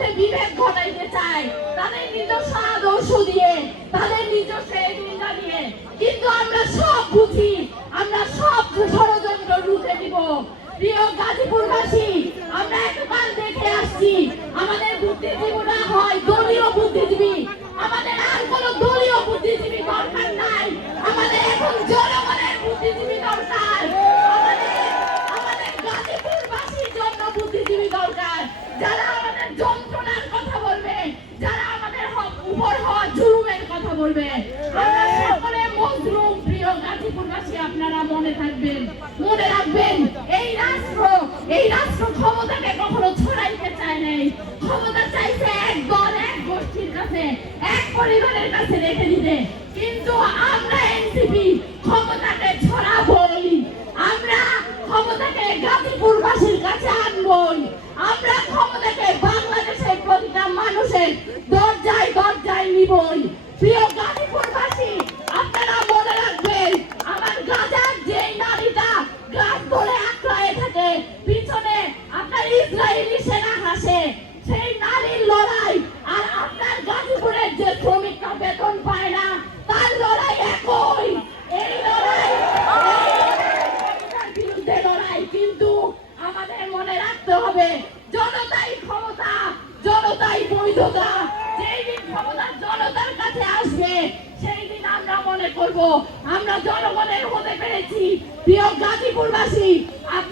মধ্যে বিভেদ ঘটাইতে চায়, তাদের নিজস্ব আদর্শ দিয়ে, তাদের নিজস্ব এজেন্ডা দিয়ে। কিন্তু আমরা সব বুঝি, আমরা সব ষড়যন্ত্র রুখে দিব। প্রিয় গাজীপুরবাসী, আমরা এতকাল দেখে আসছি আমাদের বুদ্ধিজীবীরা হয় দলীয় বুদ্ধিজীবী। আমাদের আর কোনো দলীয় বুদ্ধিজীবী দরকার নাই, আমাদের এখন জনগণের বুদ্ধিজীবী দরকার। আমাদের গাজীপুরবাসীর জন্য বুদ্ধিজীবী দরকার, যারা আমাদের যন্ত্রণার কথা বলবে, যারা আমাদের উপর হওয়া জুলুমের কথা বলবে। আমরা সকলে মজলুম। প্রিয় গাজীপুরবাসী, আপনারা মনে থাকবেন, মনে রাখবেন, এই রাষ্ট্র ক্ষমতাকে কখনো ছড়াইতে চায় নাই। ক্ষমতা চাইছে এক দল, এক গোষ্ঠীর কাছে, এক পরিবারের কাছে রেখে দিতে। কিন্তু আমরা এনসিপি ক্ষমতাকে ছড়াবই, আমরা ক্ষমতাকে গাজীপুরবাসীর কাছে আনবই, আমরা ক্ষমতাকে বাংলাদেশের প্রতিটা মানুষের দরজায় দরজায় নিবই। প্রিয় গাজীপুরবাসী, আপনারা মনে রাখবেন, আমার গাজার যে নারীটা গাছ ধরে আঁকড়ায় থাকে, পিছনে আপনার ইসরায়েলি সেনা হাসে, সেই নারীর লড়াই আর আপনার গাজীপুরের যে শ্রমিকরা বেতন পায় না তার লড়াই একই। এই লড়াই বিরুদ্ধে লড়াই। কিন্তু আমাদের মনে রাখতে হবে, জনতাই ক্ষমতা, জনতাই বৈধতা। যেই দিন ক্ষমতা জনতার কাছে আসবে, সেই দিন আমরা মনে করব আমরা জনগণের হতে পেরেছি। প্রিয় গাজীপুরবাসী, আপনার